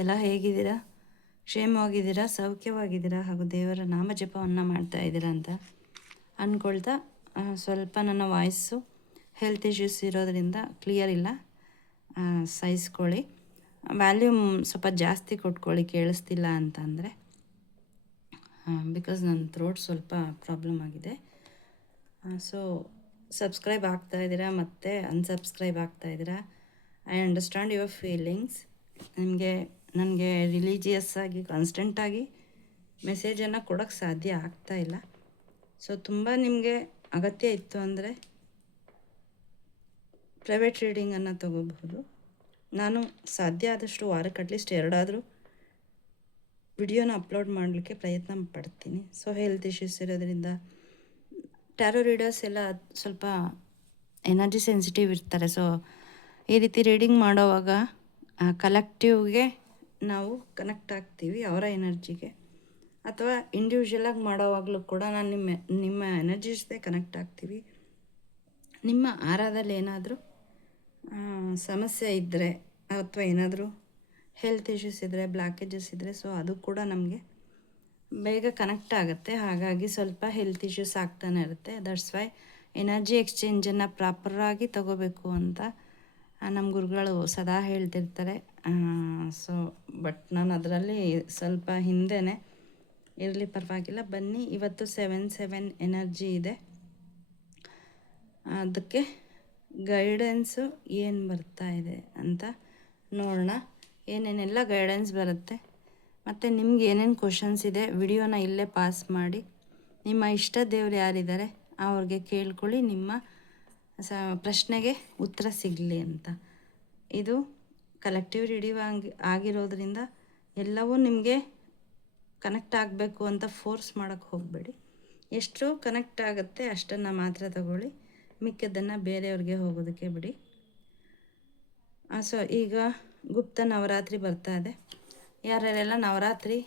ಎಲ್ಲ ಹೇಗಿದ್ದೀರಾ? ಕ್ಷೇಮವಾಗಿದ್ದೀರಾ? ಸೌಖ್ಯವಾಗಿದ್ದೀರಾ? ಹಾಗೂ ದೇವರ ನಾಮಜಪವನ್ನು ಮಾಡ್ತಾ ಇದ್ದೀರಾ ಅಂತ ಅಂದ್ಕೊಳ್ತಾ, ಸ್ವಲ್ಪ ನನ್ನ ವಾಯ್ಸು ಹೆಲ್ತ್ ಇಶ್ಯೂಸ್ ಇರೋದರಿಂದ ಕ್ಲಿಯರ್ ಇಲ್ಲ, ಸಹಿಸ್ಕೊಳ್ಳಿ. ವ್ಯಾಲ್ಯೂಮ್ ಸ್ವಲ್ಪ ಜಾಸ್ತಿ ಕೊಟ್ಕೊಳ್ಳಿ ಕೇಳಿಸ್ತಿಲ್ಲ ಅಂತಂದರೆ, ಬಿಕಾಸ್ ನನ್ನ ಥ್ರೋಟ್ ಸ್ವಲ್ಪ ಪ್ರಾಬ್ಲಮ್ ಆಗಿದೆ. ಸೊ ಸಬ್ಸ್ಕ್ರೈಬ್ ಆಗ್ತಾಯಿದ್ದೀರಾ ಮತ್ತು ಅನ್ಸಬ್ಸ್ಕ್ರೈಬ್ ಆಗ್ತಾಯಿದ್ದೀರಾ. I understand your feelings. ನನಗೆ ರಿಲೀಜಿಯಸ್ ಆಗಿ ಕಾನ್ಸ್ಟೆಂಟಾಗಿ ಮೆಸೇಜನ್ನು ಕೊಡೋಕ್ಕೆ ಸಾಧ್ಯ ಆಗ್ತಾಯಿಲ್ಲ. ಸೊ ತುಂಬ ನಿಮಗೆ ಅಗತ್ಯ ಇತ್ತು ಅಂದರೆ ಪ್ರೈವೇಟ್ ರೀಡಿಂಗನ್ನು ತೊಗೋಬಹುದು. ನಾನು ಸಾಧ್ಯ ಆದಷ್ಟು ವಾರಕ್ಕೆ ಅಟ್ಲೀಸ್ಟ್ 2 ಆದರೂ ವಿಡಿಯೋನ ಅಪ್ಲೋಡ್ ಮಾಡಲಿಕ್ಕೆ ಪ್ರಯತ್ನ ಪಡ್ತೀನಿ. ಸೊ ಹೆಲ್ತ್ ಇಶ್ಯೂಸ್ ಇರೋದ್ರಿಂದ ಟ್ಯಾರೋ ರೀಡರ್ಸ್ ಎಲ್ಲ ಸ್ವಲ್ಪ ಎನರ್ಜಿ ಸೆನ್ಸಿಟಿವ್ ಇರ್ತಾರೆ. ಸೊ ಈ ರೀತಿ ರೀಡಿಂಗ್ ಮಾಡೋವಾಗ ಕಲೆಕ್ಟಿವ್ಗೆ ನಾವು ಕನೆಕ್ಟ್ ಆಗ್ತೀವಿ, ಅವರ ಎನರ್ಜಿಗೆ. ಅಥವಾ ಇಂಡಿವಿಜುವಲಾಗಿ ಮಾಡೋವಾಗಲೂ ಕೂಡ ನಾನು ನಿಮ್ಮ ಎನರ್ಜಿ ಜೊತೆ ಕನೆಕ್ಟ್ ಆಗ್ತೀವಿ. ನಿಮ್ಮ ಆರಾಧದಲ್ಲಿ ಏನಾದರೂ ಸಮಸ್ಯೆ ಇದ್ದರೆ ಅಥವಾ ಏನಾದರೂ ಹೆಲ್ತ್ ಇಶ್ಯೂಸ್ ಇದ್ದರೆ, ಬ್ಲಾಕೇಜಸ್ ಇದ್ದರೆ, ಸೊ ಅದು ಕೂಡ ನಮಗೆ ಬೇಗ ಕನೆಕ್ಟ್ ಆಗುತ್ತೆ. ಹಾಗಾಗಿ ಸ್ವಲ್ಪ ಹೆಲ್ತ್ ಇಶ್ಯೂಸ್ ಆಗ್ತಾನೆ ಇರುತ್ತೆ. ದಟ್ಸ್ ವೈ ಎನರ್ಜಿ ಎಕ್ಸ್ಚೇಂಜನ್ನು ಪ್ರಾಪರಾಗಿ ತಗೋಬೇಕು ಅಂತ ನಮ್ಮ ಗುರುಗಳು ಸದಾ ಹೇಳ್ತಿರ್ತಾರೆ. ಸೊ ಬಟ್ ನಾನು ಅದರಲ್ಲಿ ಸ್ವಲ್ಪ ಹಿಂದೆನೇ ಇರಲಿ, ಪರವಾಗಿಲ್ಲ. ಬನ್ನಿ, ಇವತ್ತು 7 ಎನರ್ಜಿ ಇದೆ. ಅದಕ್ಕೆ ಗೈಡೆನ್ಸು ಏನು ಬರ್ತಾ ಇದೆ ಅಂತ ನೋಡೋಣ. ಏನೇನೆಲ್ಲ ಗೈಡೆನ್ಸ್ ಬರುತ್ತೆ ಮತ್ತು ನಿಮ್ಗೆ ಏನೇನು ಕ್ವಶನ್ಸ್ ಇದೆ ವಿಡಿಯೋನ ಇಲ್ಲೇ ಪಾಸ್ ಮಾಡಿ ನಿಮ್ಮ ಇಷ್ಟ ದೇವ್ರು ಯಾರಿದ್ದಾರೆ ಅವ್ರಿಗೆ ಕೇಳ್ಕೊಳ್ಳಿ, ನಿಮ್ಮ ಪ್ರಶ್ನೆಗೆ ಉತ್ತರ ಸಿಗಲಿ ಅಂತ. ಇದು ಕಲೆಕ್ಟಿವ್ ರೀಡಿಂಗ್ ಆಗಿರೋದ್ರಿಂದ ಎಲ್ಲವೂ ನಿಮಗೆ ಕನೆಕ್ಟ್ ಆಗಬೇಕು ಅಂತ ಫೋರ್ಸ್ ಮಾಡೋಕ್ಕೆ ಹೋಗಬೇಡಿ. ಎಷ್ಟು ಕನೆಕ್ಟ್ ಆಗುತ್ತೆ ಅಷ್ಟನ್ನು ಮಾತ್ರ ತಗೊಳ್ಳಿ, ಮಿಕ್ಕದನ್ನು ಬೇರೆಯವ್ರಿಗೆ ಹೋಗೋದಕ್ಕೆ ಬಿಡಿ. ಸೊ ಈಗ ಗುಪ್ತ ನವರಾತ್ರಿ ಬರ್ತಾ ಇದೆ. ಯಾರ್ಯಾರೆಲ್ಲ ನವರಾತ್ರಿ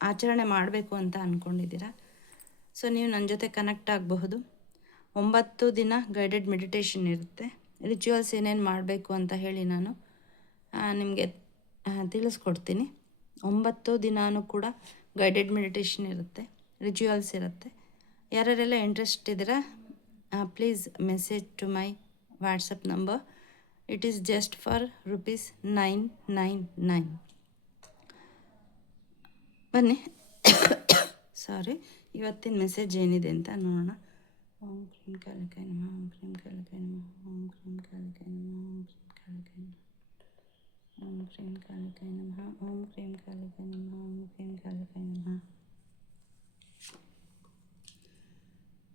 ಆಚರಣೆ ಮಾಡಬೇಕು ಅಂತ ಅಂದ್ಕೊಂಡಿದ್ದೀರಾ, ಸೊ ನೀವು ನನ್ನ ಜೊತೆ ಕನೆಕ್ಟ್ ಆಗಬಹುದು. 9 ದಿನ ಗೈಡೆಡ್ ಮೆಡಿಟೇಷನ್ ಇರುತ್ತೆ. ರಿಚುವಲ್ಸ್ ಏನೇನು ಮಾಡಬೇಕು ಅಂತ ಹೇಳಿ ನಾನು ನಿಮಗೆ ತಿಳಿಸ್ಕೊಡ್ತೀನಿ. 9 ದಿನಾನೂ ಕೂಡ ಗೈಡೆಡ್ ಮೆಡಿಟೇಷನ್ ಇರುತ್ತೆ, ರಿಚುವಲ್ಸ್ ಇರುತ್ತೆ. ಯಾರ್ಯಾರೆಲ್ಲ ಇಂಟ್ರೆಸ್ಟ್ ಇದ್ದೀರಾ, please message to my WhatsApp number. It is just for ₹999. ಬನ್ನಿ, ಸಾರಿ, ಇವತ್ತಿನ ಮೆಸೇಜ್ ಏನಿದೆ ಅಂತ ನೋಡೋಣ. ಓಂ ಕ್ರೀಂ ಕಾಲಿಕಾಯ ನಮಃ, ಓಂ ಕ್ರೀಂ ಕಾಲಿಕಾಯ ನಮಃ, ಓಂ ಕ್ರೀಂ ಕಾಲಿಕಾಯ ನಮಃ, ಓಂ ಕ್ರೀಂ ಕಾಲಿಕಾಯ ನಮಃ, ಓಂ ಕ್ರೀಂ ಕಾಲಿಕಾಯ ನಮಃ, ಓಂ ಕ್ರೀಂ ಕಾಲಿಕಾಯ ನಮಃ,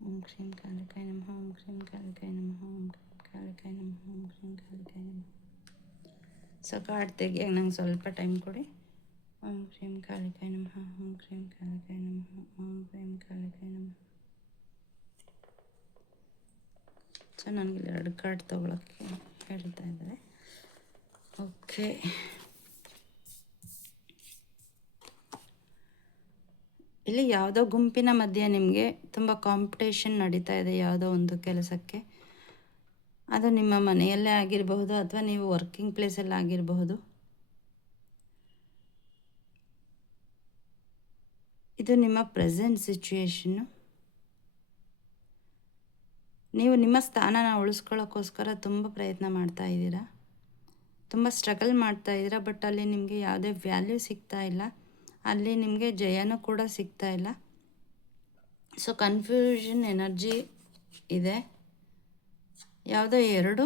ಓಂ ಕ್ರೀಂ ಕಾಲಿಕಾಯ ನಮಃ, ಓಂ ಕ್ರೀಂ ಕಾಲಿಕಾಯ ನಮಃ, ಓಂ ಕ್ರೀಂ ಕಾಲಿಕಾಯ ನಮಃ, ಓಂ ಕ್ರೀಂ ಕಾಲಿಕಾಯ ನಮಃ. ಸೊ ಕಾರ್ಡ್ ತೆಗಿಯಾಗ ನಂಗೆ ಸ್ವಲ್ಪ ಟೈಮ್ ಕೊಡಿ. ಓಂ ಕ್ರೀಂ ಕಾಲಿಕಾಯ ನಮಃ, ಓಂ ಕ್ರೀಂ ಕಾಲಿಕಾಯ ನಮಃ, ಓಂ ಕ್ರೀಂ ಕಾಲಿಕಾಯ ನಮಃ. ಸೊ ನನಗೆ 2 ಕಾರ್ಡ್ ತೊಗೊಳಕ್ಕೆ ಹೇಳ್ತಾ ಇದ್ದಾರೆ. ಓಕೆ, ಇಲ್ಲಿ ಯಾವುದೋ ಗುಂಪಿನ ಮಧ್ಯೆ ನಿಮಗೆ ತುಂಬ ಕಾಂಪಿಟೇಷನ್ ನಡೀತಾ ಇದೆ ಯಾವುದೋ ಒಂದು ಕೆಲಸಕ್ಕೆ. ಅದು ನಿಮ್ಮ ಮನೆಯಲ್ಲೇ ಆಗಿರಬಹುದು ಅಥವಾ ನೀವು ವರ್ಕಿಂಗ್ ಪ್ಲೇಸಲ್ಲಿ ಆಗಿರಬಹುದು. ಇದು ನಿಮ್ಮ ಪ್ರೆಸೆಂಟ್ ಸಿಚುಯೇಷನ್ನು. ನೀವು ನಿಮ್ಮ ಸ್ಥಾನನ ಉಳಿಸ್ಕೊಳ್ಳೋಕ್ಕೋಸ್ಕರ ತುಂಬ ಪ್ರಯತ್ನ ಮಾಡ್ತಾ ಇದ್ದೀರಾ, ತುಂಬ ಸ್ಟ್ರಗಲ್ ಮಾಡ್ತಾ ಇದ್ದೀರಾ. ಬಟ್ ಅಲ್ಲಿ ನಿಮಗೆ ಯಾವುದೇ ವ್ಯಾಲ್ಯೂ ಸಿಗ್ತಾ ಇಲ್ಲ, ಅಲ್ಲಿ ನಿಮಗೆ ಜಯನೂ ಕೂಡ ಸಿಗ್ತಾ ಇಲ್ಲ. ಸೊ ಕನ್ಫ್ಯೂಷನ್ ಎನರ್ಜಿ ಇದೆ. ಯಾವುದೋ 2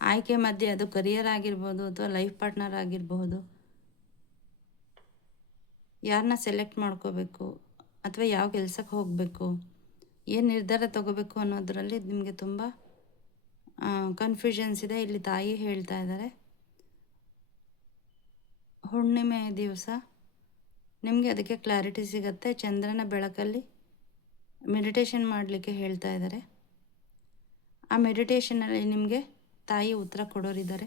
ಆಯ್ಕೆ ಮಧ್ಯೆ, ಅದು ಕರಿಯರ್ ಆಗಿರ್ಬೋದು ಅಥವಾ ಲೈಫ್ ಪಾರ್ಟ್ನರ್ ಆಗಿರಬಹುದು. ಯಾರನ್ನ ಸೆಲೆಕ್ಟ್ ಮಾಡ್ಕೋಬೇಕು ಅಥವಾ ಯಾವ ಕೆಲಸಕ್ಕೆ ಹೋಗಬೇಕು, ಏನು ನಿರ್ಧಾರ ತಗೋಬೇಕು ಅನ್ನೋದರಲ್ಲಿ ನಿಮಗೆ ತುಂಬ ಕನ್ಫ್ಯೂಷನ್ಸ್ ಇದೆ. ಇಲ್ಲಿ ತಾಯಿ ಹೇಳ್ತಾ ಇದ್ದಾರೆ, ಹುಣ್ಣಿಮೆ ದಿವಸ ನಿಮಗೆ ಅದಕ್ಕೆ ಕ್ಲಾರಿಟಿ ಸಿಗುತ್ತೆ. ಚಂದ್ರನ ಬೆಳಕಲ್ಲಿ ಮೆಡಿಟೇಷನ್ ಮಾಡಲಿಕ್ಕೆ ಹೇಳ್ತಾ ಇದ್ದಾರೆ. ಆ ಮೆಡಿಟೇಷನಲ್ಲಿ ನಿಮಗೆ ತಾಯಿ ಉತ್ತರ ಕೊಡೋರಿದ್ದಾರೆ.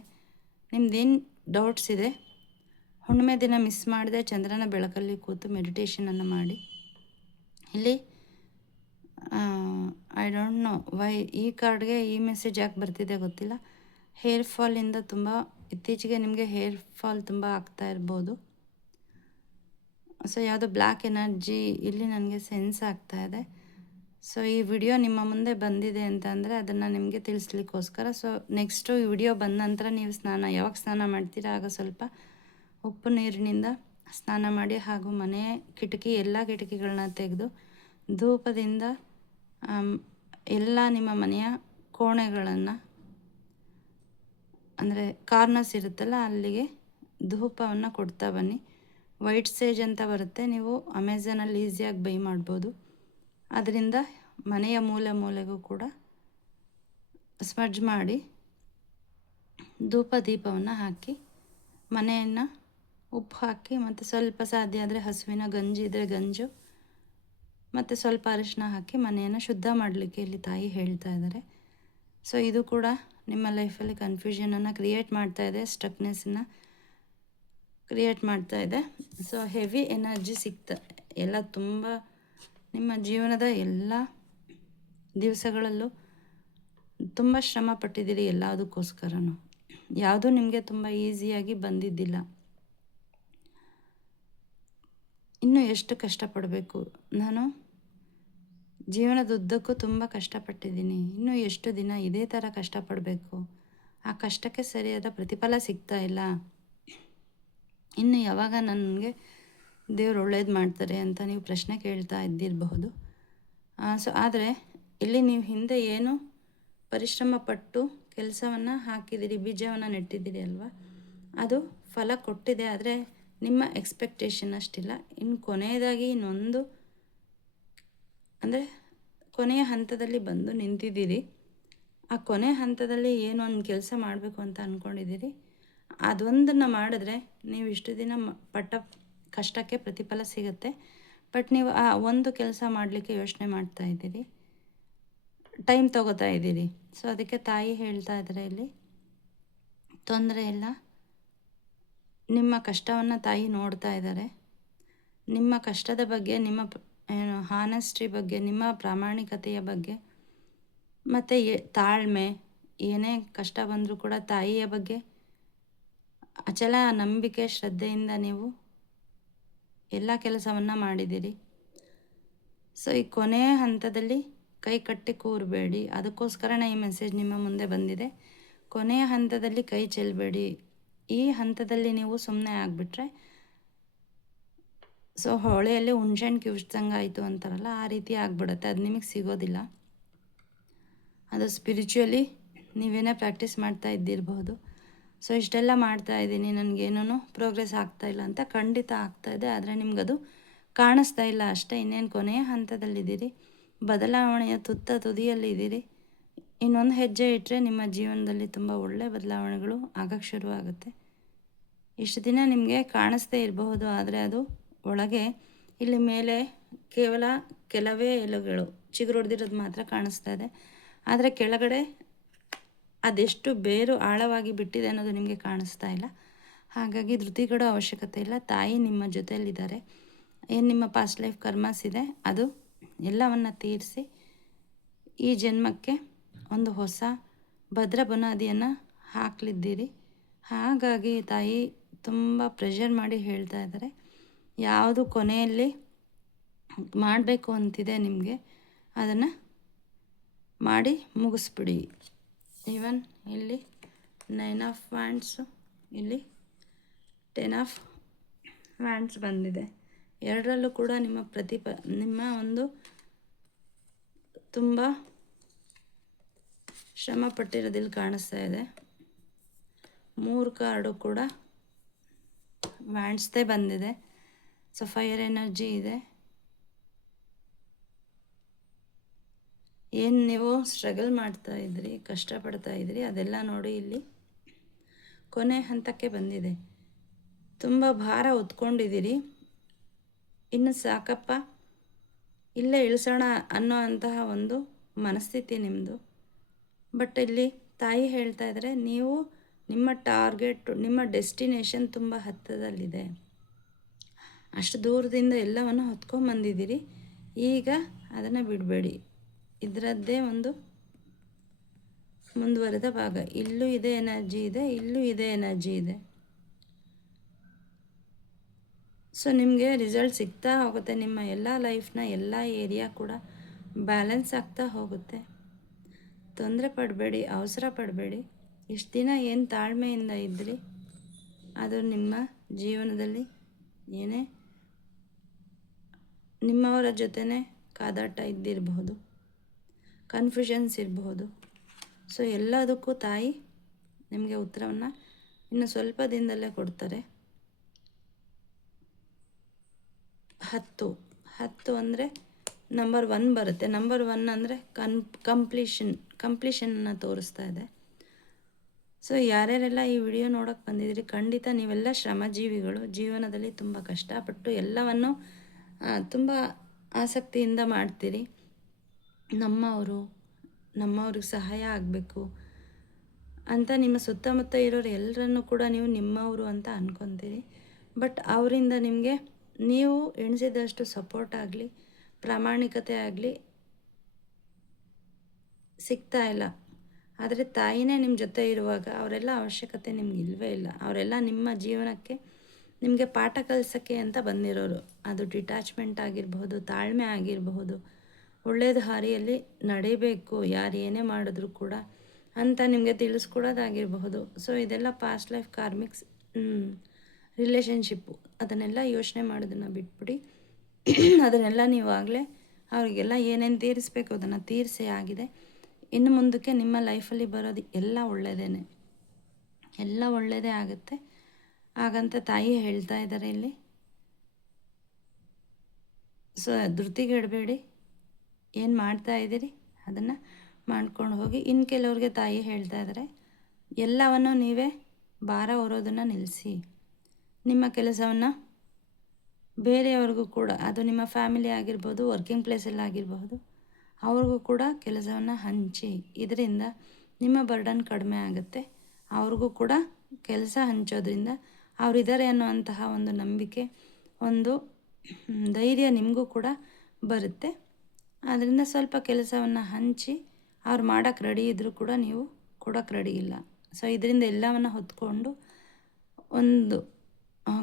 ನಿಮ್ದೇನು ಡೌಟ್ಸ್ ಇದೆ, ಹುಣ್ಣಿಮೆ ದಿನ ಮಿಸ್ ಮಾಡದೆ ಚಂದ್ರನ ಬೆಳಕಲ್ಲಿ ಕೂತು ಮೆಡಿಟೇಷನನ್ನು ಮಾಡಿ. ಇಲ್ಲಿ ಐ ಡೋಂಟ್ ನೋ ವೈ ಈ ಕಾರ್ಡ್ಗೆ ಈ ಮೆಸೇಜ್ ಯಾಕೆ ಬರ್ತಿದೆ ಗೊತ್ತಿಲ್ಲ. ಹೇರ್ ಫಾಲಿಂದ ತುಂಬ ಇತ್ತೀಚೆಗೆ ನಿಮಗೆ ಹೇರ್ ಫಾಲ್ ತುಂಬ ಆಗ್ತಾ ಇರ್ಬೋದು. ಸೊ ಯಾವುದೋ ಬ್ಲ್ಯಾಕ್ ಎನರ್ಜಿ ಇಲ್ಲಿ ನನಗೆ ಸೆನ್ಸ್ ಆಗ್ತಾ ಇದೆ. ಸೊ ಈ ವಿಡಿಯೋ ನಿಮ್ಮ ಮುಂದೆ ಬಂದಿದೆ ಅಂತಂದರೆ ಅದನ್ನು ನಿಮಗೆ ತಿಳಿಸ್ಲಿಕ್ಕೋಸ್ಕರ. ಸೊ ನೆಕ್ಸ್ಟು ಈ ವಿಡಿಯೋ ಬಂದ ನಂತರ ನೀವು ಯಾವಾಗ ಸ್ನಾನ ಮಾಡ್ತೀರಾ ಆಗ ಸ್ವಲ್ಪ ಉಪ್ಪು ನೀರಿನಿಂದ ಸ್ನಾನ ಮಾಡಿ, ಹಾಗೂ ಮನೆ ಎಲ್ಲ ಕಿಟಕಿಗಳನ್ನ ತೆಗೆದು ಧೂಪದಿಂದ ಎಲ್ಲ ನಿಮ್ಮ ಮನೆಯ ಕೋಣೆಗಳನ್ನು, ಅಂದರೆ ಕಾರ್ನರ್ಸ್ ಇರುತ್ತಲ್ಲ ಅಲ್ಲಿಗೆ ಧೂಪವನ್ನು ಕೊಡ್ತಾ ಬನ್ನಿ. ವೈಟ್ ಸೇಜ್ ಅಂತ ಬರುತ್ತೆ, ನೀವು ಅಮೆಝಾನಲ್ಲಿ ಈಸಿಯಾಗಿ ಬೈ ಮಾಡ್ಬೋದು. ಅದರಿಂದ ಮನೆಯ ಮೂಲೆ ಮೂಲೆಗೂ ಕೂಡ ಸ್ಮಡ್ಜ್ ಮಾಡಿ ದೀಪವನ್ನು ಹಾಕಿ, ಮನೆಯನ್ನು ಉಪ್ಪು ಹಾಕಿ, ಮತ್ತು ಸ್ವಲ್ಪ ಸಾಧ್ಯ ಆದರೆ ಹಸುವಿನ ಗಂಜಿ ಇದ್ದರೆ ಗಂಜು, ಮತ್ತು ಸ್ವಲ್ಪ ಅರಿಶಿನ ಹಾಕಿ ಮನೆಯನ್ನು ಶುದ್ಧ ಮಾಡಲಿಕ್ಕೆ ಇಲ್ಲಿ ತಾಯಿ ಹೇಳ್ತಾ ಇದ್ದಾರೆ. ಸೊ ಇದು ಕೂಡ ನಿಮ್ಮ ಲೈಫಲ್ಲಿ ಕನ್ಫ್ಯೂಷನನ್ನು ಕ್ರಿಯೇಟ್ ಮಾಡ್ತಾ ಇದೆ, ಸ್ಟಕ್ನೆಸ್ಸನ್ನು ಕ್ರಿಯೇಟ್ ಮಾಡ್ತಾ ಇದೆ. ಸೊ ಹೆವಿ ಎನರ್ಜಿ ಎಲ್ಲ ತುಂಬ ನಿಮ್ಮ ಜೀವನದ ಎಲ್ಲ ದಿವಸಗಳಲ್ಲೂ ತುಂಬ ಶ್ರಮ ಪಟ್ಟಿದ್ದೀರಿ ಎಲ್ಲದಕ್ಕೋಸ್ಕರನೂ. ಯಾವುದೂ ನಿಮಗೆ ತುಂಬ ಈಸಿಯಾಗಿ ಬಂದಿದ್ದಿಲ್ಲ. ಇನ್ನೂ ಎಷ್ಟು ಕಷ್ಟಪಡಬೇಕು, ನಾನು ಜೀವನದುದ್ದಕ್ಕೂ ತುಂಬ ಕಷ್ಟಪಟ್ಟಿದ್ದೀನಿ, ಇನ್ನೂ ಎಷ್ಟು ದಿನ ಇದೇ ಥರ ಕಷ್ಟಪಡಬೇಕು, ಆ ಕಷ್ಟಕ್ಕೆ ಸರಿಯಾದ ಪ್ರತಿಫಲ ಸಿಗ್ತಾ ಇಲ್ಲ, ಇನ್ನು ಯಾವಾಗ ನನಗೆ ದೇವರು ಒಳ್ಳೇದು ಮಾಡ್ತಾರೆ ಅಂತ ನೀವು ಪ್ರಶ್ನೆ ಕೇಳ್ತಾ ಇದ್ದಿರಬಹುದು. ಸೊ ಆದರೆ ಇಲ್ಲಿ ನೀವು ಹಿಂದೆ ಏನು ಪರಿಶ್ರಮ ಪಟ್ಟು ಕೆಲಸವನ್ನು ಹಾಕಿದ್ದೀರಿ, ಬೀಜವನ್ನು ನೆಟ್ಟಿದ್ದೀರಿ ಅಲ್ವಾ, ಅದು ಫಲ ಕೊಟ್ಟಿದೆ. ಆದರೆ ನಿಮ್ಮ ಎಕ್ಸ್ಪೆಕ್ಟೇಷನ್ ಅಷ್ಟಿಲ್ಲ. ಇನ್ನು ಕೊನೆಯದಾಗಿ ಇನ್ನೊಂದು ಅಂದರೆ ಕೊನೆಯ ಹಂತದಲ್ಲಿ ಬಂದು ನಿಂತಿದ್ದೀರಿ. ಆ ಕೊನೆಯ ಹಂತದಲ್ಲಿ ಏನೋ ಒಂದು ಕೆಲಸ ಮಾಡಬೇಕು ಅಂತ ಅಂದ್ಕೊಂಡಿದ್ದೀರಿ. ಅದೊಂದನ್ನು ಮಾಡಿದ್ರೆ ನೀವು ಇಷ್ಟು ದಿನ ಪಟ್ಟ ಕಷ್ಟಕ್ಕೆ ಪ್ರತಿಫಲ ಸಿಗುತ್ತೆ. ಬಟ್ ನೀವು ಆ ಒಂದು ಕೆಲಸ ಮಾಡಲಿಕ್ಕೆ ಯೋಚನೆ ಮಾಡ್ತಾ ಇದ್ದೀರಿ, ಟೈಮ್ ತೊಗೋತಾ ಇದ್ದೀರಿ. ಸೊ ಅದಕ್ಕೆ ತಾಯಿ ಹೇಳ್ತಾ ಇದ್ದಾರೆ ಇಲ್ಲಿ, ತೊಂದರೆ ಇಲ್ಲ, ನಿಮ್ಮ ಕಷ್ಟವನ್ನು ತಾಯಿ ನೋಡ್ತಾ ಇದ್ದಾರೆ. ನಿಮ್ಮ ಕಷ್ಟದ ಬಗ್ಗೆ, ನಿಮ್ಮ ಹಾನೆಸ್ಟಿ ಬಗ್ಗೆ, ನಿಮ್ಮ ಪ್ರಾಮಾಣಿಕತೆಯ ಬಗ್ಗೆ, ಮತ್ತು ತಾಳ್ಮೆ, ಏನೇ ಕಷ್ಟ ಬಂದರೂ ಕೂಡ ತಾಯಿಯ ಬಗ್ಗೆ ಅಚಲ ನಂಬಿಕೆ, ಶ್ರದ್ಧೆಯಿಂದ ನೀವು ಎಲ್ಲ ಕೆಲಸವನ್ನು ಮಾಡಿದ್ದೀರಿ. ಸೊ ಈ ಕೊನೆಯ ಹಂತದಲ್ಲಿ ಕೈ ಕಟ್ಟಿ ಕೂರಬೇಡಿ. ಅದಕ್ಕೋಸ್ಕರನೇ ಈ ಮೆಸೇಜ್ ನಿಮ್ಮ ಮುಂದೆ ಬಂದಿದೆ. ಕೊನೆಯ ಹಂತದಲ್ಲಿ ಕೈ ಚೆಲ್ಲಬೇಡಿ. ಈ ಹಂತದಲ್ಲಿ ನೀವು ಸುಮ್ಮನೆ ಆಗಿಬಿಟ್ರೆ, ಸೊ ಹೊಳೆಯಲ್ಲಿ ಹುಣ್ಸೆಹಣ್ಣು ಕಿವುಚ್ದಂಗೆ ಆಯಿತು ಅಂತಾರಲ್ಲ, ಆ ರೀತಿ ಆಗಿಬಿಡುತ್ತೆ. ಅದು ನಿಮಗೆ ಸಿಗೋದಿಲ್ಲ. ಅದು ಸ್ಪಿರಿಚುವಲಿ ನೀವೇನೇ ಪ್ರಾಕ್ಟೀಸ್ ಮಾಡ್ತಾ ಇದ್ದಿರಬಹುದು. ಸೊ ಇಷ್ಟೆಲ್ಲ ಮಾಡ್ತಾ ಇದ್ದೀನಿ, ನನಗೇನೂ ಪ್ರೋಗ್ರೆಸ್ ಆಗ್ತಾಯಿಲ್ಲ ಅಂತ. ಖಂಡಿತ ಆಗ್ತಾಯಿದೆ, ಆದರೆ ನಿಮಗದು ಕಾಣಿಸ್ತಾ ಇಲ್ಲ ಅಷ್ಟೇ. ಇನ್ನೇನು ಕೊನೆಯ ಹಂತದಲ್ಲಿದ್ದೀರಿ, ಬದಲಾವಣೆಯ ತುದಿಯಲ್ಲಿದ್ದೀರಿ. ಇನ್ನೊಂದು ಹೆಜ್ಜೆ ಇಟ್ಟರೆ ನಿಮ್ಮ ಜೀವನದಲ್ಲಿ ತುಂಬ ಒಳ್ಳೆಯ ಬದಲಾವಣೆಗಳು ಆಗಕ್ಕೆ ಶುರುವಾಗುತ್ತೆ. ಇಷ್ಟು ದಿನ ನಿಮಗೆ ಕಾಣಿಸ್ದೇ ಇರಬಹುದು, ಆದರೆ ಅದು ಒಳಗೆ ಇಲ್ಲಿ ಮೇಲೆ ಕೇವಲ ಕೆಲವೇ ಎಲೆಗಳು ಚಿಗುರೊಡೆದಿರೋದು ಮಾತ್ರ ಕಾಣಿಸ್ತಾ ಇದೆ. ಆದರೆ ಕೆಳಗಡೆ ಅದೆಷ್ಟು ಬೇರು ಆಳವಾಗಿ ಬಿಟ್ಟಿದೆ ಅನ್ನೋದು ನಿಮಗೆ ಕಾಣಿಸ್ತಾ ಇಲ್ಲ. ಹಾಗಾಗಿ ಧೃತಿಗಡೋ ಅವಶ್ಯಕತೆ ಇಲ್ಲ. ತಾಯಿ ನಿಮ್ಮ ಜೊತೆಯಲ್ಲಿದ್ದಾರೆ. ಏನು ನಿಮ್ಮ ಪಾಸ್ಟ್ ಲೈಫ್ ಕರ್ಮಸ್ ಇದೆ ಅದು ಎಲ್ಲವನ್ನು ತೀರಿಸಿ ಈ ಜನ್ಮಕ್ಕೆ ಒಂದು ಹೊಸ ಭದ್ರ ಬುನಾದಿಯನ್ನು ಹಾಕಲಿದ್ದೀರಿ. ಹಾಗಾಗಿ ತಾಯಿ ತುಂಬ ಪ್ರೆಷರ್ ಮಾಡಿ ಹೇಳ್ತಾ ಇದ್ದಾರೆ, ಯಾವುದು ಕೊನೆಯಲ್ಲಿ ಮಾಡಬೇಕು ಅಂತಿದೆ ನಿಮಗೆ ಅದನ್ನು ಮಾಡಿ ಮುಗಿಸ್ಬಿಡಿ. ಈವನ್ ಇಲ್ಲಿ 9 ಆಫ್ ವ್ಯಾಂಡ್ಸು, ಇಲ್ಲಿ 10 ಆಫ್ ವ್ಯಾಂಡ್ಸ್ ಬಂದಿದೆ. ಎರಡರಲ್ಲೂ ಕೂಡ ನಿಮ್ಮ ಒಂದು ತುಂಬ ಶ್ರಮ ಪಟ್ಟಿರೋದಿಲ್ಲಿ ಕಾಣಿಸ್ತಾ ಇದೆ. 3 ಕಾರ್ಡು ಕೂಡ ವ್ಯಾಂಡ್ಸ್ದೇ ಬಂದಿದೆ. ಸೊ ಫೈರ್ ಎನರ್ಜಿ ಇದೆ. ಏನು ನೀವು ಸ್ಟ್ರಗಲ್ ಮಾಡ್ತಾ ಇದ್ರಿ, ಕಷ್ಟಪಡ್ತಾ ಇದ್ರಿ, ಅದೆಲ್ಲ ನೋಡಿ ಇಲ್ಲಿ ಕೊನೆ ಹಂತಕ್ಕೆ ಬಂದಿದೆ. ತುಂಬ ಭಾರ ಹೊತ್ಕೊಂಡಿದ್ದೀರಿ, ಇನ್ನು ಸಾಕಪ್ಪ ಇಲ್ಲೇ ಇಳಿಸೋಣ ಅನ್ನೋ ಅಂತಹ ಒಂದು ಮನಸ್ಥಿತಿ ನಿಮ್ಮದು. ಬಟ್ ಇಲ್ಲಿ ತಾಯಿ ಹೇಳ್ತಾ ಇದ್ದಾರೆ, ನೀವು ನಿಮ್ಮ ಟಾರ್ಗೆಟ್, ನಿಮ್ಮ ಡೆಸ್ಟಿನೇಷನ್ ತುಂಬ ಹತ್ತಿರದಲ್ಲಿದೆ. ಅಷ್ಟು ದೂರದಿಂದ ಎಲ್ಲವನ್ನು ಹೊತ್ಕೊಂಬಂದಿದ್ದೀರಿ. ಈಗ ಅದನ್ನು ಬಿಡಬೇಡಿ. ಇದರದ್ದೇ ಒಂದು ಮುಂದುವರೆದ ಭಾಗ. ಇಲ್ಲೂ ಇದೇ ಎನರ್ಜಿ ಇದೆ, ಇಲ್ಲೂ ಇದೇ ಎನರ್ಜಿ ಇದೆ. ಸೊ ನಿಮಗೆ ರಿಸಲ್ಟ್ ಸಿಗ್ತಾ ಹೋಗುತ್ತೆ. ನಿಮ್ಮ ಎಲ್ಲ ಲೈಫ್ನ ಎಲ್ಲ ಏರಿಯಾ ಕೂಡ ಬ್ಯಾಲೆನ್ಸ್ ಆಗ್ತಾ ಹೋಗುತ್ತೆ. ತೊಂದರೆ ಪಡಬೇಡಿ, ಅವಸರ ಪಡಬೇಡಿ. ಇಷ್ಟು ದಿನ ಏನು ತಾಳ್ಮೆಯಿಂದ ಇದ್ರಿ, ಅದು ನಿಮ್ಮ ಜೀವನದಲ್ಲಿ ಏನೇ ನಿಮ್ಮವರ ಜೊತೆನೇ ಕಾದಾಟ ಇದ್ದಿರಬಹುದು, ಕನ್ಫ್ಯೂಷನ್ಸ್ ಇರಬಹುದು. ಸೊ ಎಲ್ಲದಕ್ಕೂ ತಾಯಿ ನಿಮಗೆ ಉತ್ತರವನ್ನು ಇನ್ನು ಸ್ವಲ್ಪ ದಿನದಲ್ಲೇ ಕೊಡ್ತಾರೆ. 10 ಅಂದರೆ ನಂಬರ್ 1 ಬರುತ್ತೆ. ನಂಬರ್ 1 ಅಂದರೆ ಕಂಪ್ಲೀಷನ್ನ ತೋರಿಸ್ತಾ ಇದೆ. ಸೊ ಯಾರ್ಯಾರೆಲ್ಲ ಈ ವಿಡಿಯೋ ನೋಡೋಕ್ಕೆ ಬಂದಿದ್ದೀರಿ, ಖಂಡಿತ ನೀವೆಲ್ಲ ಶ್ರಮಜೀವಿಗಳು. ಜೀವನದಲ್ಲಿ ತುಂಬ ಕಷ್ಟಪಟ್ಟು ಎಲ್ಲವನ್ನು ತುಂಬ ಆಸಕ್ತಿಯಿಂದ ಮಾಡ್ತೀರಿ. ನಮ್ಮವ್ರಿಗೆ ಸಹಾಯ ಆಗಬೇಕು ಅಂತ ನಿಮ್ಮ ಸುತ್ತಮುತ್ತ ಇರೋರು ಎಲ್ಲರನ್ನೂ ಕೂಡ ನೀವು ನಿಮ್ಮವರು ಅಂತ ಅಂದ್ಕೊತೀರಿ. ಬಟ್ ಅವರಿಂದ ನಿಮಗೆ ನೀವು ಎಣಿಸಿದಷ್ಟು ಸಪೋರ್ಟ್ ಆಗಲಿ, ಪ್ರಾಮಾಣಿಕತೆ ಆಗಲಿ ಸಿಗ್ತಾ ಇಲ್ಲ. ಆದರೆ ತಾಯಿನೇ ನಿಮ್ಮ ಜೊತೆ ಇರುವಾಗ ಅವರೆಲ್ಲ ಅವಶ್ಯಕತೆ ನಿಮ್ಗೆ ಇಲ್ಲವೇ ಇಲ್ಲ. ಅವರೆಲ್ಲ ನಿಮ್ಮ ಜೀವನಕ್ಕೆ ನಿಮಗೆ ಪಾಠ ಕಲಿಸೋಕ್ಕೆ ಅಂತ ಬಂದಿರೋರು. ಅದು ಡಿಟ್ಯಾಚ್ಮೆಂಟ್ ಆಗಿರಬಹುದು, ತಾಳ್ಮೆ ಆಗಿರಬಹುದು, ಒಳ್ಳೆಯದು ಹಾದಿಯಲ್ಲಿ ನಡಿಬೇಕು ಯಾರು ಏನೇ ಮಾಡಿದ್ರು ಕೂಡ ಅಂತ ನಿಮಗೆ ತಿಳಿಸ್ಕೊಡೋದಾಗಿರಬಹುದು. ಸೊ ಇದೆಲ್ಲ ಪಾಸ್ಟ್ ಲೈಫ್ ಕಾರ್ಮಿಕ್ಸ್ ರಿಲೇಷನ್ಶಿಪ್ಪು. ಅದನ್ನೆಲ್ಲ ಯೋಚನೆ ಮಾಡೋದನ್ನು ಬಿಟ್ಬಿಡಿ. ಅದನ್ನೆಲ್ಲ ನೀವಾಗಲೇ ಅವರಿಗೆಲ್ಲ ಏನೇನು ತೀರಿಸ್ಬೇಕು ಅದನ್ನು ತೀರಿಸಿ ಆಗಿದೆ. ಇನ್ನು ಮುಂದಕ್ಕೆ ನಿಮ್ಮ ಲೈಫಲ್ಲಿ ಬರೋದು ಎಲ್ಲ ಒಳ್ಳೆಯದೇ, ಎಲ್ಲ ಒಳ್ಳೆಯದೇ ಆಗುತ್ತೆ. ಹಾಗಂತ ತಾಯಿ ಹೇಳ್ತಾ ಇದ್ದಾರೆ ಇಲ್ಲಿ. ಸೊ ಧೃತಿಗೆಡಬೇಡಿ, ಏನು ಮಾಡ್ತಾ ಇದ್ದೀರಿ ಅದನ್ನು ಮಾಡ್ಕೊಂಡು ಹೋಗಿ. ಇನ್ನು ಕೆಲವ್ರಿಗೆ ತಾಯಿ ಹೇಳ್ತಾ ಇದ್ದಾರೆ, ಎಲ್ಲವನ್ನು ನೀವೇ ಭಾರ ಹೊರೋದನ್ನು ನಿಲ್ಲಿಸಿ, ನಿಮ್ಮ ಕೆಲಸವನ್ನು ಬೇರೆಯವ್ರಿಗೂ ಕೂಡ, ಅದು ನಿಮ್ಮ ಫ್ಯಾಮಿಲಿ ಆಗಿರ್ಬೋದು, ವರ್ಕಿಂಗ್ ಪ್ಲೇಸಲ್ಲಿ ಆಗಿರಬಹುದು, ಅವ್ರಿಗೂ ಕೂಡ ಕೆಲಸವನ್ನು ಹಂಚಿ. ಇದರಿಂದ ನಿಮ್ಮ ಬರ್ಡನ್ ಕಡಿಮೆ ಆಗುತ್ತೆ. ಅವ್ರಿಗೂ ಕೂಡ ಕೆಲಸ ಹಂಚೋದ್ರಿಂದ ಅವರಿದ್ದಾರೆ ಅನ್ನುವಂತಹ ಒಂದು ನಂಬಿಕೆ, ಒಂದು ಧೈರ್ಯ ನಿಮಗೂ ಕೂಡ ಬರುತ್ತೆ. ಆದ್ದರಿಂದ ಸ್ವಲ್ಪ ಕೆಲಸವನ್ನು ಹಂಚಿ, ಅವ್ರು ಮಾಡೋಕ್ಕೆ ರೆಡಿ ಇದ್ದರೂ ಕೂಡ ನೀವು ಕೊಡೋಕ್ಕೆ ರೆಡಿ ಇಲ್ಲ. ಸೊ ಇದರಿಂದ ಎಲ್ಲವನ್ನು ಹೊತ್ಕೊಂಡು ಒಂದು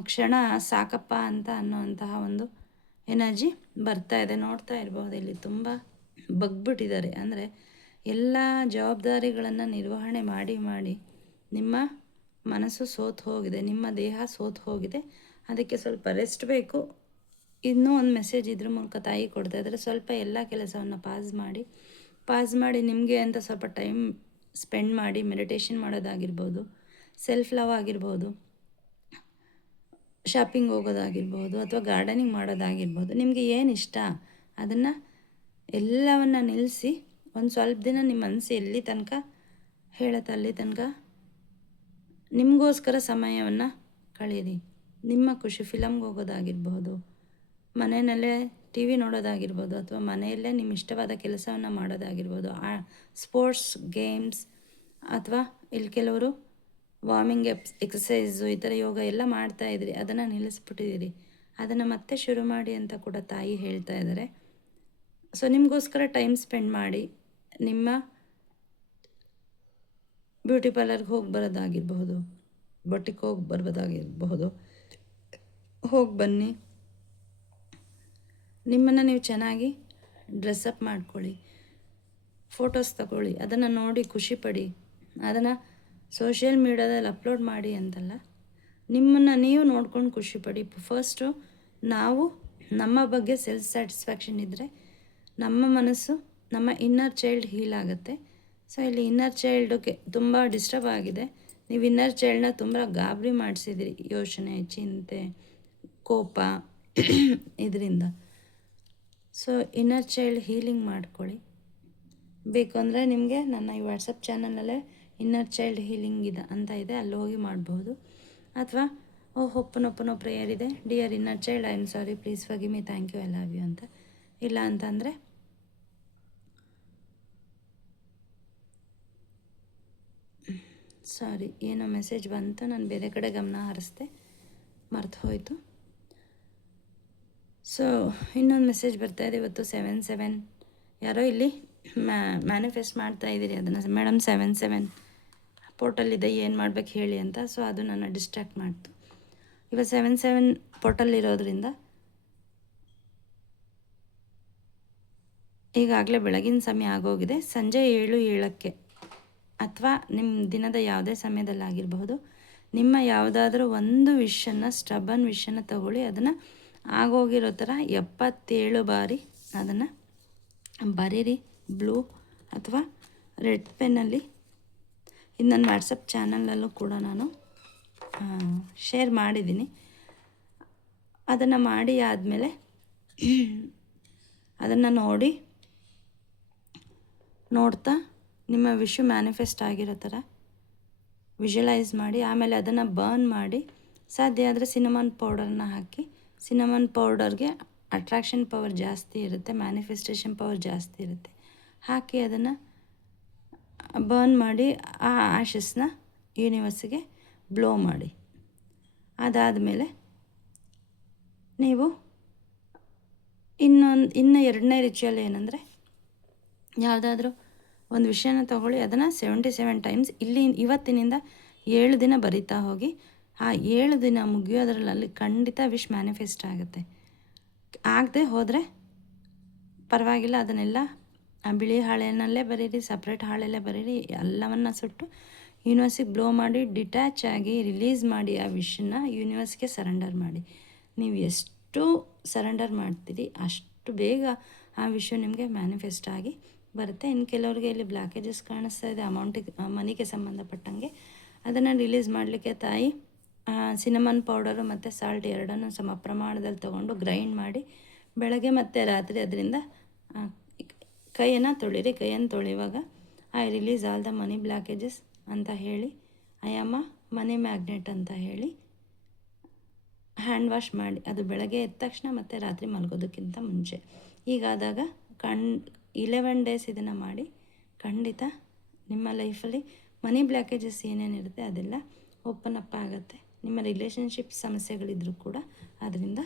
ಕ್ಷಣ ಸಾಕಪ್ಪ ಅಂತ ಅನ್ನೋವಂತಹ ಒಂದು ಎನರ್ಜಿ ಬರ್ತಾ ಇದೆ. ನೋಡ್ತಾ ಇರ್ಬೋದು, ಇಲ್ಲಿ ತುಂಬ ಬಗ್ಬಿಟ್ಟಿದ್ದಾರೆ. ಅಂದರೆ ಎಲ್ಲ ಜವಾಬ್ದಾರಿಗಳನ್ನು ನಿರ್ವಹಣೆ ಮಾಡಿ ನಿಮ್ಮ ಮನಸ್ಸು ಸೋತು ಹೋಗಿದೆ, ನಿಮ್ಮ ದೇಹ ಸೋತು ಹೋಗಿದೆ. ಅದಕ್ಕೆ ಸ್ವಲ್ಪ ರೆಸ್ಟ್ ಬೇಕು. ಇನ್ನೂ ಒಂದು ಮೆಸೇಜ್ ಇದ್ರ ಮೂಲಕ ತಾಯಿ ಕೊಡ್ತಾ ಇದ್ದಾರೆ, ಸ್ವಲ್ಪ ಎಲ್ಲ ಕೆಲಸವನ್ನು ಪಾಸ್ ಮಾಡಿ ನಿಮಗೆ ಅಂತ ಸ್ವಲ್ಪ ಟೈಮ್ ಸ್ಪೆಂಡ್ ಮಾಡಿ, ಮೆಡಿಟೇಷನ್ ಮಾಡೋದಾಗಿರ್ಬೋದು, ಸೆಲ್ಫ್ ಲವ್ ಆಗಿರ್ಬೋದು, ಶಾಪಿಂಗ್ ಹೋಗೋದಾಗಿರ್ಬೋದು, ಅಥವಾ ಗಾರ್ಡನಿಂಗ್ ಮಾಡೋದಾಗಿರ್ಬೋದು, ನಿಮಗೆ ಏನು ಇಷ್ಟ ಅದನ್ನು ಎಲ್ಲವನ್ನು ನಿಲ್ಲಿಸಿ ಒಂದು ಸ್ವಲ್ಪ ದಿನ ನಿಮ್ಮ ಮನಸ್ಸು ಎಲ್ಲಿ ತನಕ ಹೇಳುತ್ತೆ ಅಲ್ಲಿ ತನಕ ನಿಮಗೋಸ್ಕರ ಸಮಯವನ್ನು ಕಳೀರಿ. ನಿಮ್ಮ ಖುಷಿ, ಫಿಲಮ್ಗೆ ಹೋಗೋದಾಗಿರ್ಬೋದು, ಮನೆಯಲ್ಲೇ ಟಿ ವಿ ನೋಡೋದಾಗಿರ್ಬೋದು, ಅಥವಾ ಮನೆಯಲ್ಲೇ ನಿಮ್ಮ ಇಷ್ಟವಾದ ಕೆಲಸವನ್ನು ಮಾಡೋದಾಗಿರ್ಬೋದು, ಸ್ಪೋರ್ಟ್ಸ್ ಗೇಮ್ಸ್, ಅಥವಾ ಇಲ್ಲಿ ಕೆಲವರು ವಾರ್ಮಿಂಗ್ ಎಕ್ಸಸೈಸು, ಈ ಥರ ಯೋಗ ಎಲ್ಲ ಮಾಡ್ತಾಯಿದ್ರಿ, ಅದನ್ನು ನಿಲ್ಲಿಸ್ಬಿಟ್ಟಿದ್ದೀರಿ, ಅದನ್ನು ಮತ್ತೆ ಶುರು ಮಾಡಿ ಅಂತ ಕೂಡ ತಾಯಿ ಹೇಳ್ತಾ ಇದ್ದಾರೆ. ಸೊ ನಿಮಗೋಸ್ಕರ ಟೈಮ್ ಸ್ಪೆಂಡ್ ಮಾಡಿ, ನಿಮ್ಮ ಬ್ಯೂಟಿ ಪಾರ್ಲರ್ಗೆ ಹೋಗಿ ಬರೋದಾಗಿರ್ಬಹುದು, ಬೊಟ್ಟಿಗೆ ಹೋಗಿ ಬರ್ಬೋದಾಗಿರಬಹುದು, ಹೋಗಿ ಬನ್ನಿ. ನಿಮ್ಮನ್ನು ನೀವು ಚೆನ್ನಾಗಿ ಡ್ರೆಸ್ಅಪ್ ಮಾಡ್ಕೊಳ್ಳಿ, ಫೋಟೋಸ್ ತಗೊಳ್ಳಿ, ಅದನ್ನು ನೋಡಿ ಖುಷಿಪಡಿ. ಅದನ್ನು ಸೋಷಿಯಲ್ ಮೀಡ್ಯಾದಲ್ಲಿ ಅಪ್ಲೋಡ್ ಮಾಡಿ ಅಂತಲ್ಲ, ನಿಮ್ಮನ್ನು ನೀವು ನೋಡ್ಕೊಂಡು ಖುಷಿಪಡಿ. ಫಸ್ಟು ನಾವು ನಮ್ಮ ಬಗ್ಗೆ ಸೆಲ್ಫ್ ಸ್ಯಾಟಿಸ್ಫ್ಯಾಕ್ಷನ್ ಇದ್ದರೆ ನಮ್ಮ ಮನಸ್ಸು, ನಮ್ಮ ಇನ್ನರ್ ಚೈಲ್ಡ್ ಹೀಲ್ ಆಗುತ್ತೆ. ಸೊ ಇಲ್ಲಿ ಇನ್ನರ್ ಚೈಲ್ಡ್ಗೆ ತುಂಬ ಡಿಸ್ಟರ್ಬ್ ಆಗಿದೆ. ನೀವು ಇನ್ನರ್ ಚೈಲ್ಡ್ನ ತುಂಬ ಗಾಬರಿ ಮಾಡಿಸಿದಿರಿ, ಯೋಚನೆ, ಚಿಂತೆ, ಕೋಪ ಇದರಿಂದ. ಸೊ ಇನ್ನರ್ ಚೈಲ್ಡ್ ಹೀಲಿಂಗ್ ಮಾಡ್ಕೊಳ್ಳಿ. ಬೇಕು ಅಂದರೆ ನಿಮಗೆ ನನ್ನ ಈ ವಾಟ್ಸಪ್ ಚಾನಲಲ್ಲೇ ಇನ್ನರ್ ಚೈಲ್ಡ್ ಹೀಲಿಂಗ್ ಇದೆ ಅಂತ ಇದೆ, ಅಲ್ಲಿ ಹೋಗಿ ಮಾಡ್ಬೋದು. ಅಥವಾ ಹೊಪ್ಪನೊಪ್ಪನೋ ಪ್ರೇಯರ್ ಇದೆ, dear inner child, I am sorry, please forgive me, thank you, I love you ಅಂತ. ಇಲ್ಲ ಅಂತಂದರೆ ಸಾರಿ, ಏನೋ ಮೆಸೇಜ್ ಬಂತು, ನಾನು ಬೇರೆ ಕಡೆ ಗಮನ ಹರಿಸ್ದೆ, ಮರ್ತು ಹೋಯಿತು. ಸೊ ಇನ್ನೊಂದು ಮೆಸೇಜ್ ಬರ್ತಾಯಿದೆ ಇವತ್ತು. 77 ಯಾರೋ ಇಲ್ಲಿ ಮ್ಯಾನಿಫೆಸ್ಟ್ ಮಾಡ್ತಾ ಇದ್ದೀರಿ ಅದನ್ನು, ಮೇಡಮ್ 7 ಪೋರ್ಟಲ್ ಇದೆ ಏನು ಮಾಡ್ಬೇಕು ಹೇಳಿ ಅಂತ. ಸೊ ಅದು ನನ್ನ ಡಿಸ್ಟ್ರ್ಯಾಕ್ಟ್ ಮಾಡ್ತು. ಇವಾಗ 7 ಪೋರ್ಟಲ್ ಇರೋದ್ರಿಂದ ಈಗಾಗಲೇ ಬೆಳಗಿನ ಸಮಯ ಆಗೋಗಿದೆ. ಸಂಜೆ 7:07 ಅಥವಾ ನಿಮ್ಮ ದಿನದ ಯಾವುದೇ ಸಮಯದಲ್ಲಾಗಿರಬಹುದು, ನಿಮ್ಮ ಯಾವುದಾದ್ರೂ ಒಂದು ವಿಷಯನ, ಸ್ಟಬನ್ ವಿಷಯನ ತಗೊಳ್ಳಿ, ಅದನ್ನು ಆಗೋಗಿರೋ ಥರ 77 ಬಾರಿ ಅದನ್ನು ಬರೀರಿ. ಬ್ಲೂ ಅಥವಾ ರೆಡ್ ಪೆನ್ನಲ್ಲಿ. ಇದು ನನ್ನ ವಾಟ್ಸಪ್ ಚಾನಲಲ್ಲೂ ಕೂಡ ನಾನು ಶೇರ್ ಮಾಡಿದ್ದೀನಿ. ಅದನ್ನು ಮಾಡಿ ಆದಮೇಲೆ ಅದನ್ನು ನೋಡ್ತಾ ನಿಮ್ಮ ವಿಶ್ ಮ್ಯಾನಿಫೆಸ್ಟ್ ಆಗಿರೋ ಥರ ವಿಜುವಲೈಸ್ ಮಾಡಿ, ಆಮೇಲೆ ಅದನ್ನು ಬರ್ನ್ ಮಾಡಿ, ಸಾಧ್ಯ ಆದರೆ ಸಿನಮನ್ ಪೌಡರ್ನ ಹಾಕಿ. ಸಿನಮನ್ ಪೌಡರ್ಗೆ ಅಟ್ರಾಕ್ಷನ್ ಪವರ್ ಜಾಸ್ತಿ ಇರುತ್ತೆ, ಮ್ಯಾನಿಫೆಸ್ಟೇಷನ್ ಪವರ್ ಜಾಸ್ತಿ ಇರುತ್ತೆ. ಹಾಕಿ ಅದನ್ನು ಬರ್ನ್ ಮಾಡಿ ಆ ಆ್ಯಶಸ್ನ ಯೂನಿವರ್ಸಿಗೆ ಬ್ಲೋ ಮಾಡಿ. ಅದಾದಮೇಲೆ ನೀವು ಇನ್ನು ಎರಡನೇ ರಿಚುವಲ್ ಏನಂದರೆ, ಯಾವುದಾದ್ರೂ ಒಂದು ವಿಷಯನ ತೊಗೊಳ್ಳಿ, ಅದನ್ನು 77 ಟೈಮ್ಸ್ ಇವತ್ತಿನಿಂದ 7 ದಿನ ಬರಿತಾ ಹೋಗಿ. ಆ 7 ದಿನ ಮುಗಿಯೋದ್ರಲ್ಲಿ ಖಂಡಿತ ವಿಶ್ ಮ್ಯಾನಿಫೆಸ್ಟ್ ಆಗುತ್ತೆ. ಆಗದೆ ಹೋದರೆ ಪರವಾಗಿಲ್ಲ, ಅದನ್ನೆಲ್ಲ ಬಿಳಿ ಹಾಳೆನಲ್ಲೇ ಬರೀರಿ, ಸಪ್ರೇಟ್ ಹಾಳೆಯಲ್ಲೇ ಬರೀರಿ. ಎಲ್ಲವನ್ನು ಸುಟ್ಟು ಯೂನಿವರ್ಸಿಗೆ ಬ್ಲೋ ಮಾಡಿ, ಡಿಟ್ಯಾಚ್ ಆಗಿ ರಿಲೀಸ್ ಮಾಡಿ. ಆ ವಿಷನ್ನ ಯೂನಿವರ್ಸ್ಗೆ ಸರೆಂಡರ್ ಮಾಡಿ. ನೀವು ಎಷ್ಟು ಸರೆಂಡರ್ ಮಾಡ್ತೀರಿ ಅಷ್ಟು ಬೇಗ ಆ ವಿಷಯ ನಿಮಗೆ ಮ್ಯಾನಿಫೆಸ್ಟ್ ಆಗಿ ಬರುತ್ತೆ. ಇನ್ನು ಕೆಲವ್ರಿಗೆ ಇಲ್ಲಿ ಬ್ಲಾಕೇಜಸ್ ಕಾಣಿಸ್ತಾ ಇದೆ ಮನಿಗೆ ಸಂಬಂಧಪಟ್ಟಂಗೆ, ಅದನ್ನು ರಿಲೀಸ್ ಮಾಡಲಿಕ್ಕೆ ತಾಯಿ ಸಿನಮನ್ ಪೌಡರು ಮತ್ತು ಸಾಲ್ಟ್ ಎರಡನ್ನೂ ಸಮ ಪ್ರಮಾಣದಲ್ಲಿ ತೊಗೊಂಡು ಗ್ರೈಂಡ್ ಮಾಡಿ ಬೆಳಗ್ಗೆ ಮತ್ತು ರಾತ್ರಿ ಅದರಿಂದ ಕೈಯನ್ನು ತೊಳಿರಿ. ಕೈಯನ್ನು ತೊಳೆಯುವಾಗ I release all the money blockages ಅಂತ ಹೇಳಿ, I am a money magnet ಅಂತ ಹೇಳಿ ಹ್ಯಾಂಡ್ ವಾಶ್ ಮಾಡಿ. ಅದು ಬೆಳಗ್ಗೆ ಎದ್ದ ತಕ್ಷಣ ಮತ್ತು ರಾತ್ರಿ ಮಲಗೋದಕ್ಕಿಂತ ಮುಂಚೆ. ಹೀಗಾದಾಗ 11 ಡೇಸ್ ಇದನ್ನು ಮಾಡಿ. ಖಂಡಿತ ನಿಮ್ಮ ಲೈಫಲ್ಲಿ ಮನಿ ಬ್ಲಾಕೇಜಸ್ ಏನೇನಿರುತ್ತೆ ಅದೆಲ್ಲ ಓಪನ್ ಅಪ್ ಆಗುತ್ತೆ. ನಿಮ್ಮ ರಿಲೇಷನ್ಶಿಪ್ ಸಮಸ್ಯೆಗಳಿದ್ರೂ ಕೂಡ ಅದರಿಂದ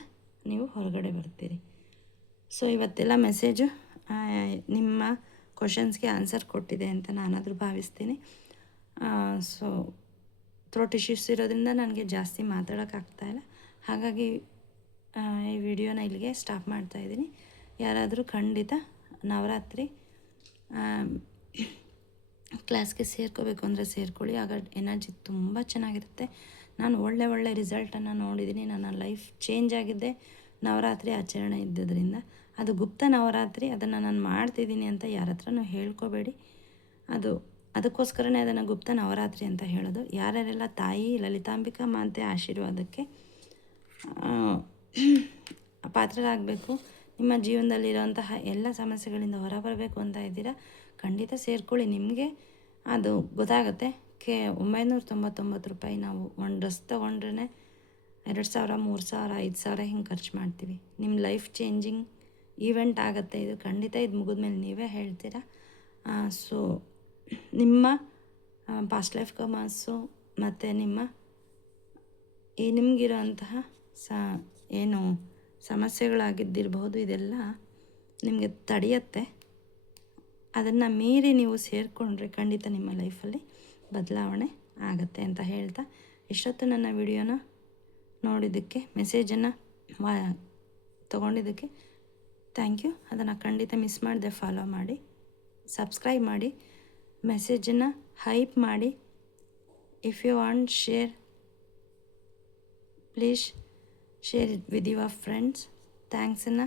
ನೀವು ಹೊರಗಡೆ ಬರ್ತೀರಿ. ಸೊ ಇವತ್ತೆಲ್ಲ ಮೆಸೇಜು ನಿಮ್ಮ ಕ್ವಶನ್ಸ್ಗೆ ಆನ್ಸರ್ ಕೊಟ್ಟಿದೆ ಅಂತ ನಾನಾದರೂ ಭಾವಿಸ್ತೀನಿ. ಸೊ ಥ್ರೋಟ್ ಇಶ್ಯೂಸ್ ಇರೋದ್ರಿಂದ ನನಗೆ ಜಾಸ್ತಿ ಮಾತಾಡೋಕ್ಕಾಗ್ತಾಯಿಲ್ಲ. ಹಾಗಾಗಿ ಈ ವಿಡಿಯೋನ ಇಲ್ಲಿಗೆ ಸ್ಟಾಪ್ ಮಾಡ್ತಾಯಿದ್ದೀನಿ. ಯಾರಾದರೂ ಖಂಡಿತ ನವರಾತ್ರಿ ಕ್ಲಾಸ್ಗೆ ಸೇರ್ಕೋಬೇಕು ಅಂದರೆ ಸೇರ್ಕೊಳ್ಳಿ. ಆಗ ಎನರ್ಜಿ ತುಂಬ ಚೆನ್ನಾಗಿರುತ್ತೆ. ನಾನು ಒಳ್ಳೆ ರಿಸಲ್ಟನ್ನು ನೋಡಿದ್ದೀನಿ. ನನ್ನ ಲೈಫ್ ಚೇಂಜ್ ಆಗಿದ್ದೆ ನವರಾತ್ರಿ ಆಚರಣೆ ಇದ್ದದ್ರಿಂದ. ಅದು ಗುಪ್ತ ನವರಾತ್ರಿ, ಅದನ್ನು ನಾನು ಮಾಡ್ತಿದ್ದೀನಿ ಅಂತ ಯಾರ ಹತ್ರನೂ ಹೇಳ್ಕೋಬೇಡಿ. ಅದಕ್ಕೋಸ್ಕರನೇ ಅದನ್ನು ಗುಪ್ತ ನವರಾತ್ರಿ ಅಂತ ಹೇಳೋದು. ಯಾರ್ಯಾರೆಲ್ಲ ತಾಯಿ ಲಲಿತಾಂಬಿಕಾ ಮಾತೆ ಆಶೀರ್ವಾದಕ್ಕೆ ಪಾತ್ರರಾಗಬೇಕು, ನಿಮ್ಮ ಜೀವನದಲ್ಲಿರುವಂತಹ ಎಲ್ಲ ಸಮಸ್ಯೆಗಳಿಂದ ಹೊರಬರಬೇಕು ಅಂತ ಇದ್ದೀರಾ, ಖಂಡಿತ ಸೇರ್ಕೊಳ್ಳಿ. ನಿಮಗೆ ಅದು ಗೊತ್ತಾಗುತ್ತೆ. 999 ರೂಪಾಯಿ ನಾವು ಒಂದು ಡ್ರೆಸ್ ತೊಗೊಂಡ್ರೆ 2,000, 3,000, 5,000 ಹಿಂಗೆ ಖರ್ಚು ಮಾಡ್ತೀವಿ. ನಿಮ್ಮ ಲೈಫ್ ಚೇಂಜಿಂಗ್ ಈವೆಂಟ್ ಆಗುತ್ತೆ ಇದು. ಖಂಡಿತ ಇದು ಮುಗಿದ್ಮೇಲೆ ನೀವೇ ಹೇಳ್ತೀರಾ. ಸೊ ನಿಮ್ಮ ಪಾಸ್ಟ್ ಲೈಫ್ ಕಮಾಸು ಮತ್ತು ನಿಮಗಿರೋಂತಹ ಏನು ಸಮಸ್ಯೆಗಳಾಗಿದ್ದಿರಬಹುದು, ಇದೆಲ್ಲ ನಿಮಗೆ ತಡೆಯುತ್ತೆ. ಅದನ್ನು ಮೀರಿ ನೀವು ಸೇರಿಕೊಂಡ್ರೆ ಖಂಡಿತ ನಿಮ್ಮ ಲೈಫಲ್ಲಿ ಬದಲಾವಣೆ ಆಗುತ್ತೆ ಅಂತ ಹೇಳ್ತಾ, ಇಷ್ಟೊತ್ತು ನನ್ನ ವಿಡಿಯೋನ ನೋಡಿದ್ದಕ್ಕೆ, ಮೆಸೇಜನ್ನು ತೊಗೊಂಡಿದ್ದಕ್ಕೆ ಥ್ಯಾಂಕ್ ಯು. ಅದನ್ನು ಖಂಡಿತ ಮಿಸ್ ಮಾಡದೆ ಫಾಲೋ ಮಾಡಿ, ಸಬ್ಸ್ಕ್ರೈಬ್ ಮಾಡಿ, ಮೆಸೇಜನ್ನು ಹೈಪ್ ಮಾಡಿ. If you want share, please share it with your friends. ಥ್ಯಾಂಕ್ಸನ್ನು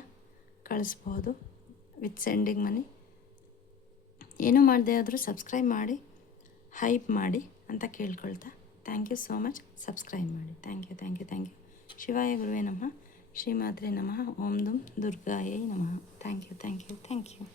ಕಳಿಸ್ಬೋದು ವಿತ್ ಸೆಂಡಿಂಗ್ ಮನಿ. ಏನೂ ಮಾಡದೆ ಆದರೂ ಸಬ್ಸ್ಕ್ರೈಬ್ ಮಾಡಿ, ಹೈಪ್ ಮಾಡಿ ಅಂತ ಕೇಳ್ಕೊಳ್ತಾ, thank you so much. Subscribe ಮಾಡಿ. Thank you. ಶಿವಾಯ ಗುರುವೇ ನಮಃ, ಶ್ರೀಮಾತ್ರೆ ನಮಃ, ಓಂ ದುಂ ದುರ್ಗಾಯೈ ನಮಃ. Thank you.